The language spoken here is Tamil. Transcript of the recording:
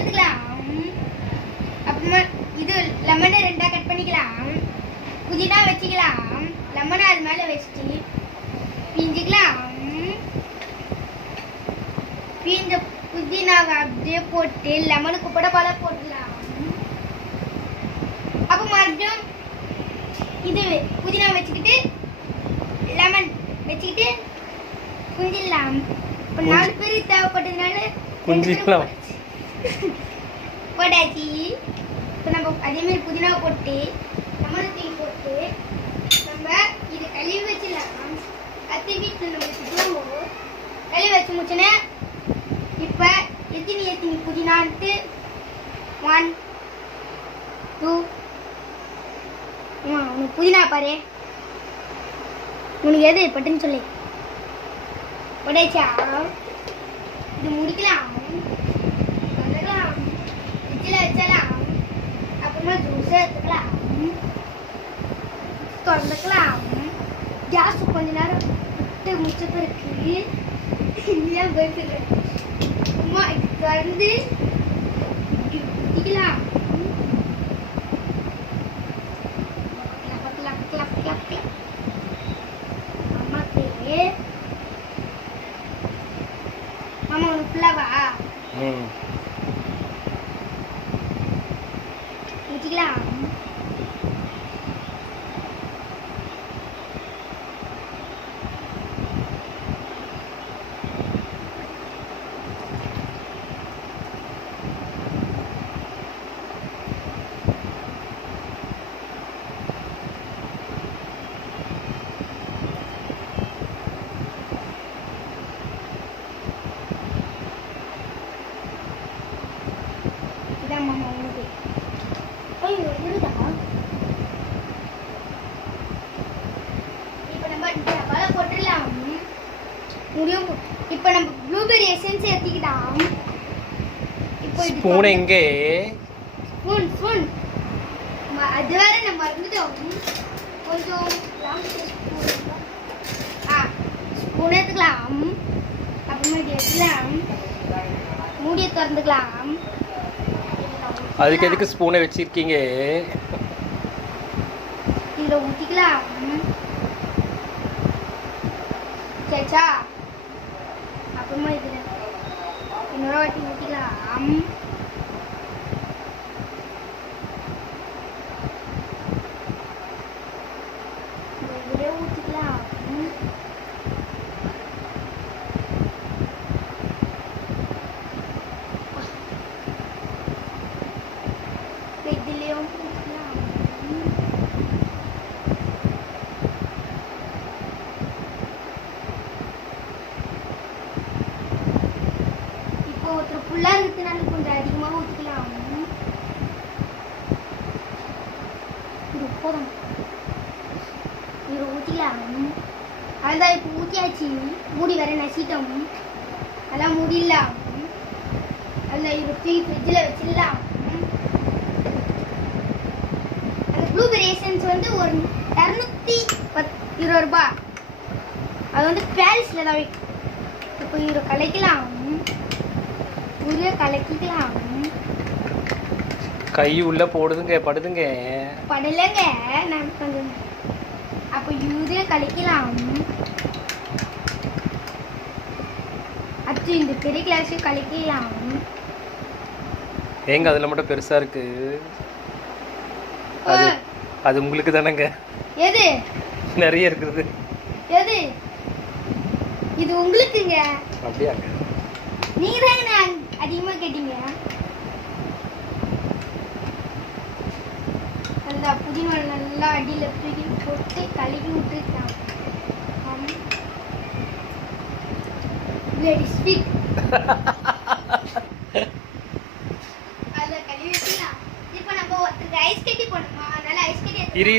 எடுத்துக்கலாம். அப்புறமா இது லெமனை ரெண்டா கட் பண்ணிக்கலாம். புதினா வச்சுக்கலாம். லெமனை அது மேல வச்சுட்டு பிஞ்சிக்கலாம். பிஞ்ச புதினாவை அப்படியே போட்டு லெமனுக்கு கூட பல போட்டுக்கலாம். அப்ப மறுபடியும் இது புதினா வச்சுக்கிட்டு லெமன் வச்சுக்கிட்டு குஞ்சிடலாம். இப்போ 4 பேர் தேவைப்பட்டதுனால குஞ்சிடலாம் போட்டாச்சு. இப்போ நம்ம அதே மாதிரி புதினாவை போட்டு லெமனத்தையும் போட்டு நம்ம இது கழுவி வச்சிடலாம். அத்தை வீட்டில் நம்ம வச்சுக்கலாம். கழுவி வச்சு முடிச்சோன்னே இப்போ எத்தனி புதினான்ட்டு 1 2 உனக்கு புதினா பாரு. உனக்கு எது பட்டுன்னு சொல்லி உடைச்சா இது முடிக்கலாம். வதக்கலாம். ஃப்ரிட்ஜில் வச்சலாம். அப்புறமா ஜூஸை எடுத்துக்கலாம். திறந்துக்கலாம். கேஸ் கொஞ்ச நேரம் விட்டு முடிச்ச பிறகு இதெல்லாம் போயிட்டு அம்மா இது திறந்து ஊற்றிக்கலாம். மாமா உனக்கு ஃபுல்லாவா ஊற்றிக்கலாம். மாமா உனக்கு ஐயோ இருடா. இப்போ நம்ம டப்பால போட்டுடலாம். முடியும். இப்போ நம்ம ப்ளூபெர்ரி எசன்ஸ் ஏத்திக்கலாம். இப்போ ஸ்பூன் எங்க? ஸ்பூன் அது வேற நம்ம மறந்துட்டோம். கொஞ்சம் ஸ்பூன் எடுத்துக்கலாம். அப்புறமா இது எடுத்துக்கலாம். மூடியை திறந்துக்கலாம். அதுக்கு எதுக்கு ஸ்பூனை வச்சிருக்கீங்க? இதுல ஊத்திக்கலாம். சரிச்சா? அப்புறமா இதுல இன்னொரு வாட்டி ஊத்திக்கலாம். இதுல ஊத்திக்கலாம். இதுலயும் ஊத்திக்கலாம். இப்போ ஒருத்தர் ஃபுல்லா இருக்கிறதுனால கொஞ்சம் அதிகமாக ஊற்றிக்கலாம். இது போதும். இது ஊற்றிக்கலாம். அதுதான் இப்போ ஊற்றியாச்சு. மூடி வேற நசிட்டோம். அதெல்லாம் மூடிடலாம். அதில் இது ஃப்ரிட்ஜில் வச்சிடலாம். அந்த ப்ளூபெர்ரி எசன்ஸ் வந்து ஒரு 220 ரூபாய். அது வந்து பாரிஸில் தான் விற்கும். இப்போ இதை கலக்கலாம். உரிய கலக்கிக்கலாம். கை உள்ள போடுதுங்க, படுதுங்க. படலைங்க. நான் கொஞ்சம் அப்போ யூரியா கலக்கலாம். அச்சு இந்த பெரிய கிளாஸையும் கலக்கலாம். ஏங்க அதில் மட்டும் பெருசா இருக்கு? அது உங்களுக்கு தானேங்க. எது நிறைய இருக்குது? எது இது உங்களுக்குங்க. அப்படியாங்க? நீங்க தாங்க அதிகமா கேட்டீங்க. நல்லா புதினா நல்லா அடியில் தூக்கி போட்டு கழுவி விட்டுருக்கலாம். Very sweet. அதில் கழுவி வச்சுக்கலாம். இப்போ நம்ம ஒருத்தருக்கு ஐஸ் கட்டி போடணுமா? அதனால ஐஸ் கட்டி